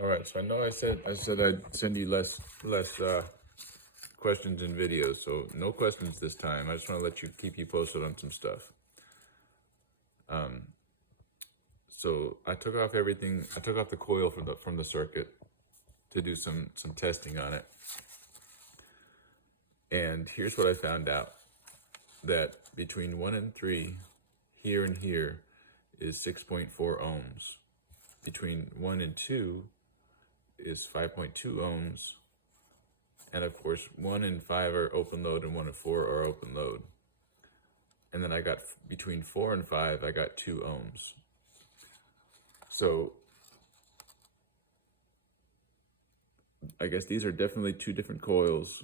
All right, so I know I said I'd send you less questions and videos, so no questions this time. I just want to keep you posted on some stuff. So I took off everything. I took off the coil from the circuit to do some testing on it. And here's what I found out: that between 1 and 3, here and here, is 6.4 ohms. Between 1 and 2 is 5.2 ohms. And of course, 1 and 5 are open load and 1 and 4 are open load. And then I got between 4 and 5, I got 2 ohms. So I guess these are definitely two different coils.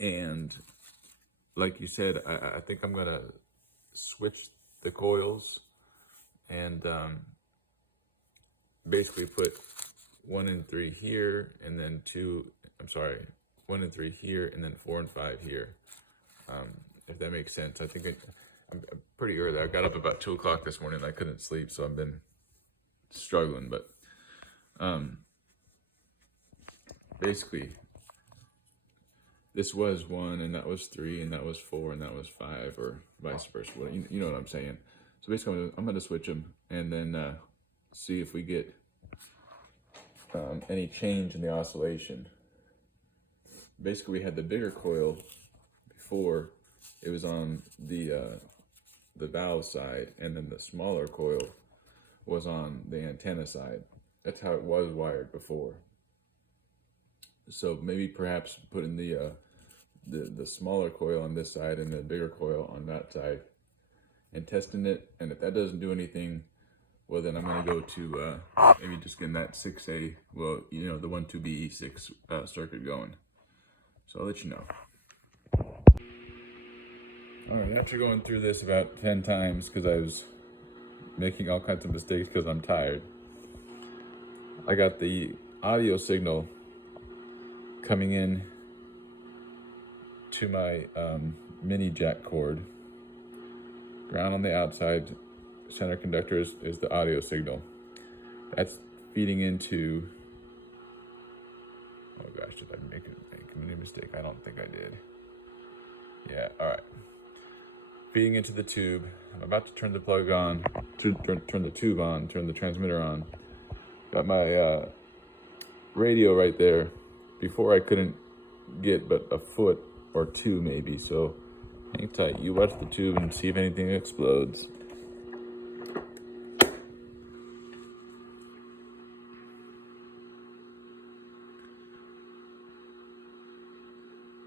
And like you said, I think I'm gonna switch the coils and basically put 1 and 3 here, and then 1 and 3 here, and then 4 and 5 here. If that makes sense. I think I'm pretty early. I got up about 2 o'clock this morning. I couldn't sleep, so I've been struggling. But basically, this was 1, and that was 3, and that was 4, and that was 5, or vice versa. Well, you know what I'm saying. So basically, I'm going to switch them, and then see if we get any change in the oscillation. Basically, we had the bigger coil before. It was on the valve side, and then the smaller coil was on the antenna side. That's how it was wired before. So maybe perhaps putting the smaller coil on this side and the bigger coil on that side, and testing it. And if that doesn't do anything, well, then I'm gonna go to maybe just getting that 6A, well, you know, the 12BE6 circuit going. So I'll let you know. All right, after going through this about 10 times, because I was making all kinds of mistakes because I'm tired, I got the audio signal coming in to my mini jack cord. Ground on the outside, center conductor is the audio signal. That's feeding into, oh gosh, did I make a mistake? I don't think I did. Yeah, all right. Feeding into the tube. I'm about to turn the plug on, turn the tube on, turn the transmitter on. Got my radio right there. Before I couldn't get but a foot or two maybe, so hang tight. You watch the tube and see if anything explodes.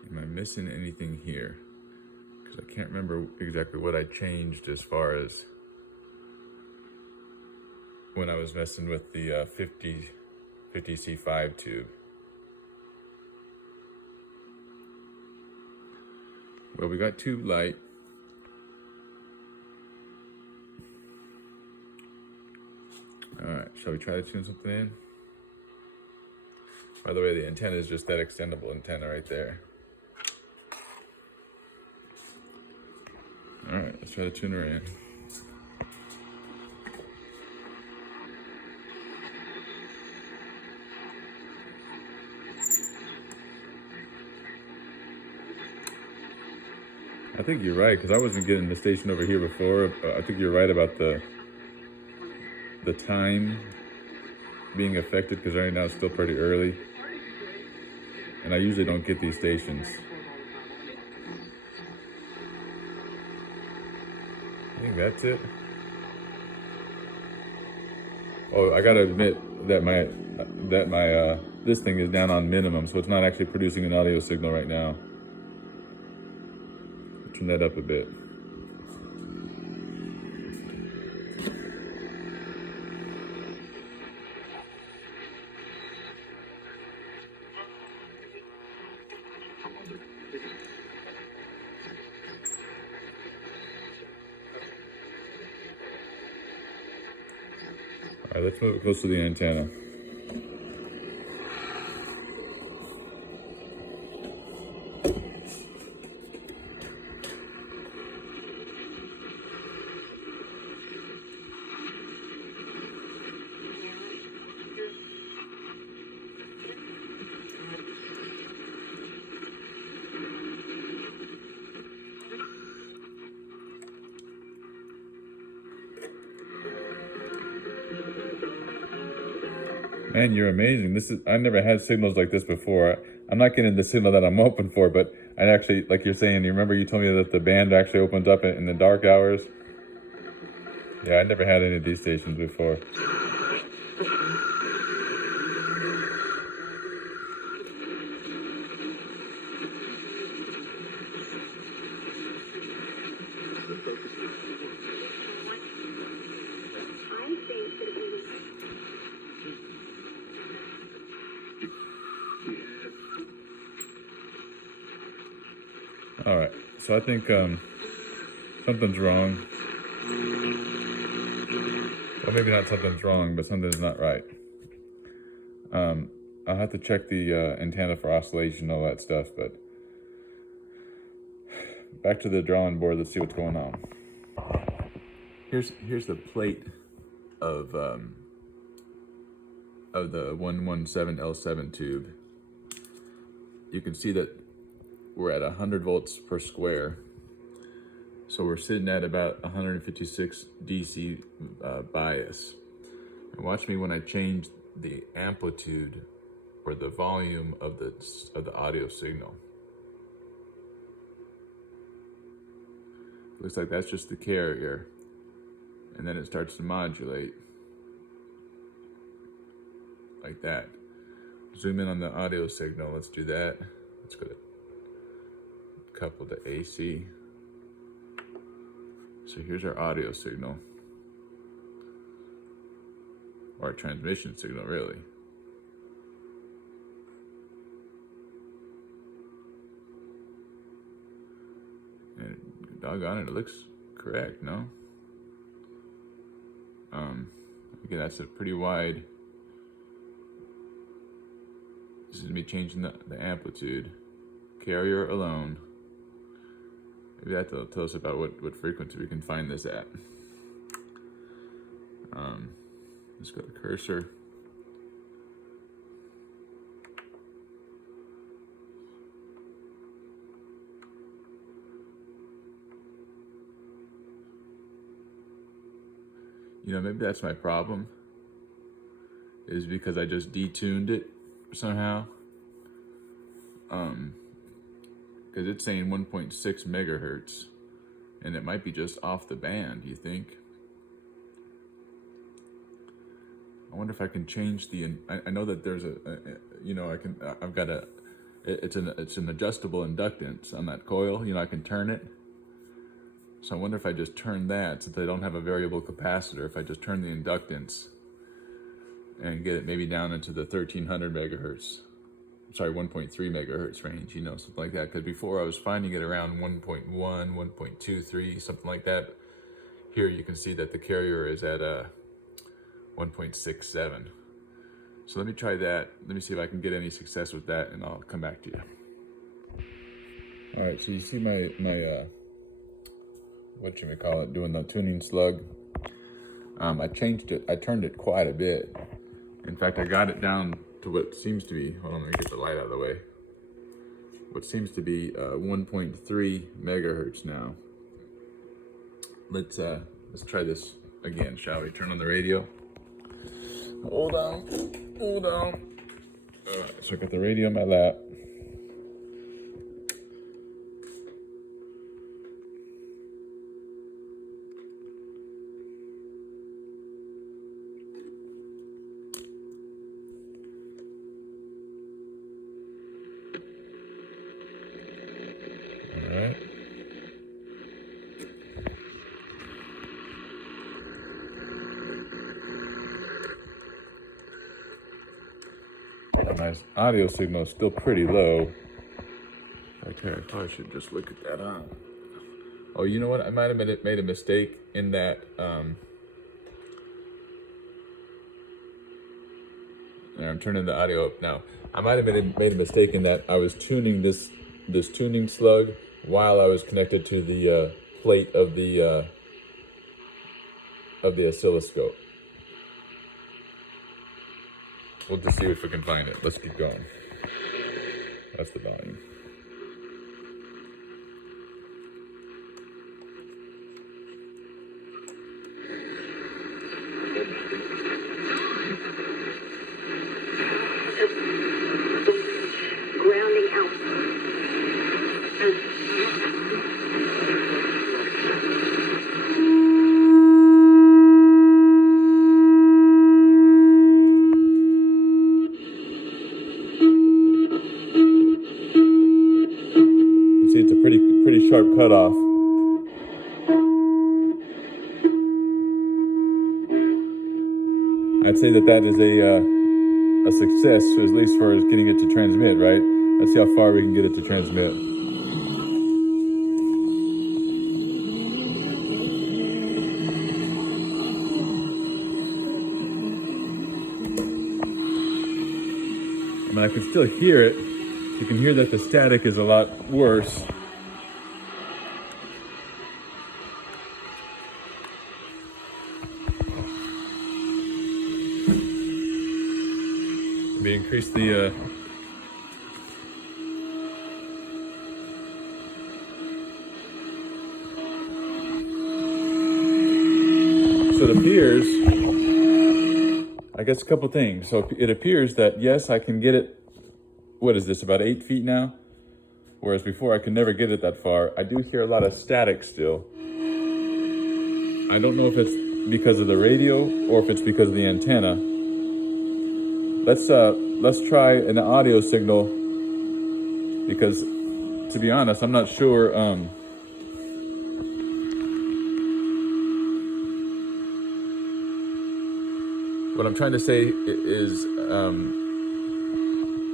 Am I missing anything here? Because I can't remember exactly what I changed as far as when I was messing with the 50C5 tube. Well, we got tube light. All right, shall we try to tune something in? By the way, the antenna is just that extendable antenna right there. All right, let's try to tune her in. I think you're right, because I wasn't getting the station over here before. I think you're right about the time being affected, because right now it's still pretty early. And I usually don't get these stations. I think that's it. Oh, I gotta admit that my this thing is down on minimum, so it's not actually producing an audio signal right now. Turn that up a bit. All right, let's move it close to the antenna. Man, you're amazing. I never had signals like this before. I'm not getting the signal that I'm hoping for, but I actually, like you're saying, you remember you told me that the band actually opens up in the dark hours? Yeah, I never had any of these stations before. All right, so I think something's wrong. Well, maybe not something's wrong, but something's not right. I'll have to check the antenna for oscillation, all that stuff, but back to the drawing board. Let's see what's going on. Here's the plate of the 117L7 tube. You can see that we're at 100 volts per square. So we're sitting at about 156 DC bias. And watch me when I change the amplitude or the volume of the audio signal. Looks like that's just the carrier. And then it starts to modulate. Like that. Zoom in on the audio signal. Let's do that. Let's go to couple to AC. So here's our audio signal. Or our transmission signal, really. And doggone it, it looks correct, no? Again, that's a pretty wide. This is me changing the amplitude. Carrier alone. Maybe that'll tell us about what frequency we can find this at. Let's go to cursor. You know, maybe that's my problem, is because I just detuned it somehow. Because it's saying 1.6 megahertz, and it might be just off the band, you think? I wonder if I can change I know that there's it's an adjustable inductance on that coil, I can turn it. So I wonder if I just turn that, since I don't have a variable capacitor, if I just turn the inductance and get it maybe down into the 1300 megahertz. Sorry, 1.3 megahertz range, something like that. Because before I was finding it around 1.1, 1.23, something like that. Here you can see that the carrier is at 1.67. So let me try that. Let me see if I can get any success with that, and I'll come back to you. All right, so you see my what you may call it, doing the tuning slug. I changed it. I turned it quite a bit. In fact, I got it down to what seems to be, hold on, let me get the light out of the way. What seems to be 1.3 megahertz now. Let's try this again, shall we? Turn on the radio. Hold on. All right, so I got the radio in my lap. My audio signal is still pretty low. Okay, I probably should just look at that on. Oh, you know what? I might have made a mistake in that. I'm turning the audio up now. I might have made a mistake in that I was tuning this tuning slug while I was connected to the plate of the oscilloscope. We'll just see if we can find it. Let's keep going. That's the volume. cutoff. I'd say that is a success, at least for getting it to transmit, right? Let's see how far we can get it to transmit. I mean, I can still hear it. You can hear that the static is a lot worse. Maybe increase the so it appears, I guess a couple things. So it appears that yes, I can get it, what is this, about 8 feet now? Whereas before I could never get it that far. I do hear a lot of static still. I don't know if it's because of the radio or if it's because of the antenna. Let's try an audio signal, because to be honest, I'm not sure what I'm trying to say is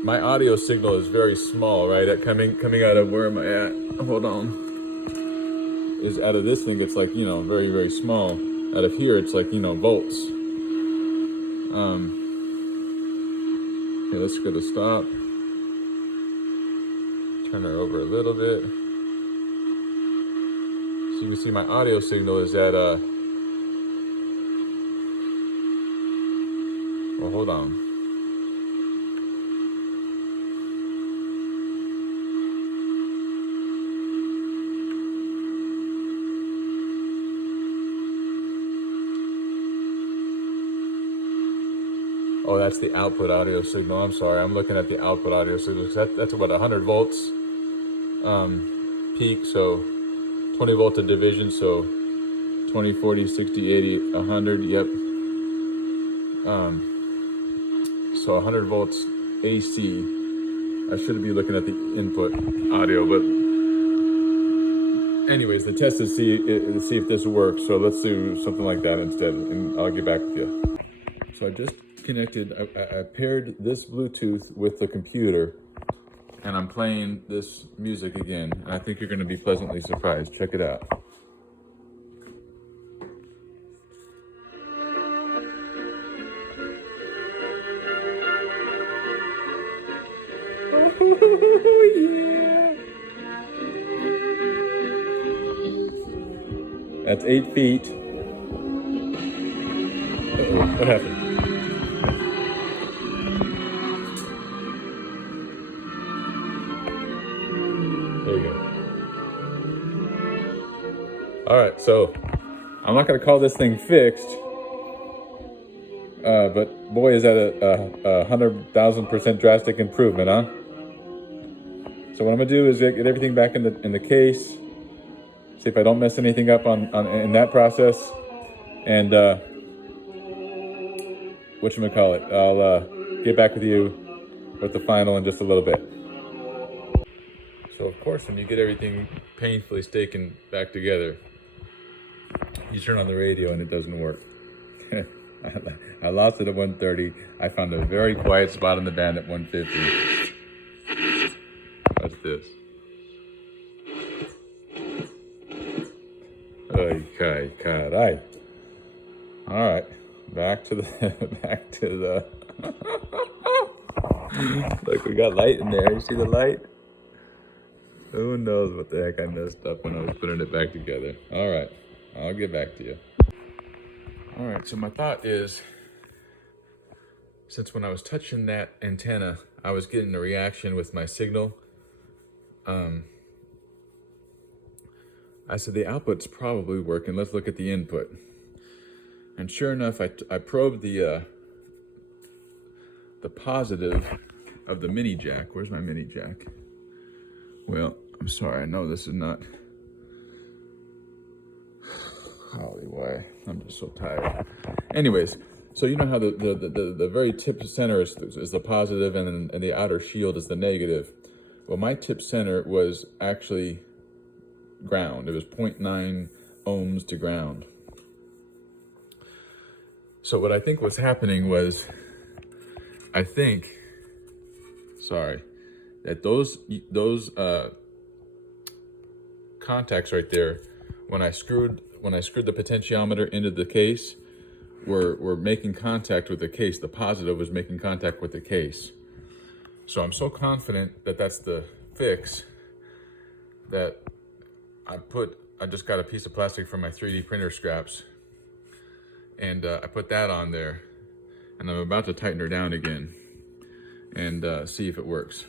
my audio signal is very small, right? Coming out of, where am I at? Hold on. Is out of this thing, it's like, very, very small. Out of here, it's like, volts. Okay, let's go to stop. Turn her over a little bit. So you can see my audio signal is at, well, hold on. Oh, that's the output audio signal. I'm sorry, I'm looking at the output audio signal. That's about 100 volts peak, so 20 volt of division, so 20, 40, 60, 80, 100, yep. So 100 volts AC. I should be looking at the input audio, but anyways, the test is to see if this works. So let's do something like that instead, and I'll get back with you. So I just connected, I paired this Bluetooth with the computer, and I'm playing this music again, and I think you're going to be pleasantly surprised. Check it out. Oh, yeah. That's 8 feet. Uh-oh, what happened? There we go. All right, so I'm not going to call this thing fixed, but boy, is that a 100,000% drastic improvement, huh? So what I'm going to do is get everything back in the case, see if I don't mess anything up in that process, and whatchamacallit, I'll get back with you with the final in just a little bit. So of course, when you get everything painfully staken back together, you turn on the radio and it doesn't work. I lost it at 130. I found a very quiet spot in the band at 150. Watch this. Okay, caray. All right, back to the Look, we got light in there. You see the light? Who knows what the heck I messed up when I was putting it back together. All right, I'll get back to you. All right, so my thought is, since when I was touching that antenna, I was getting a reaction with my signal. I said the output's probably working. Let's look at the input. And sure enough, I probed the positive of the mini jack. Where's my mini jack? Well, I'm sorry, I know this is not. Holy way, I'm just so tired. Anyways, so you know how the very tip center is the positive, and the outer shield is the negative. Well, my tip center was actually ground. It was 0.9 ohms to ground. So what I think was happening was, that those contacts right there, when I screwed the potentiometer into the case, were making contact with the case. The positive was making contact with the case. So I'm so confident that that's the fix that I just got a piece of plastic from my 3D printer scraps, and I put that on there, and I'm about to tighten her down again and see if it works.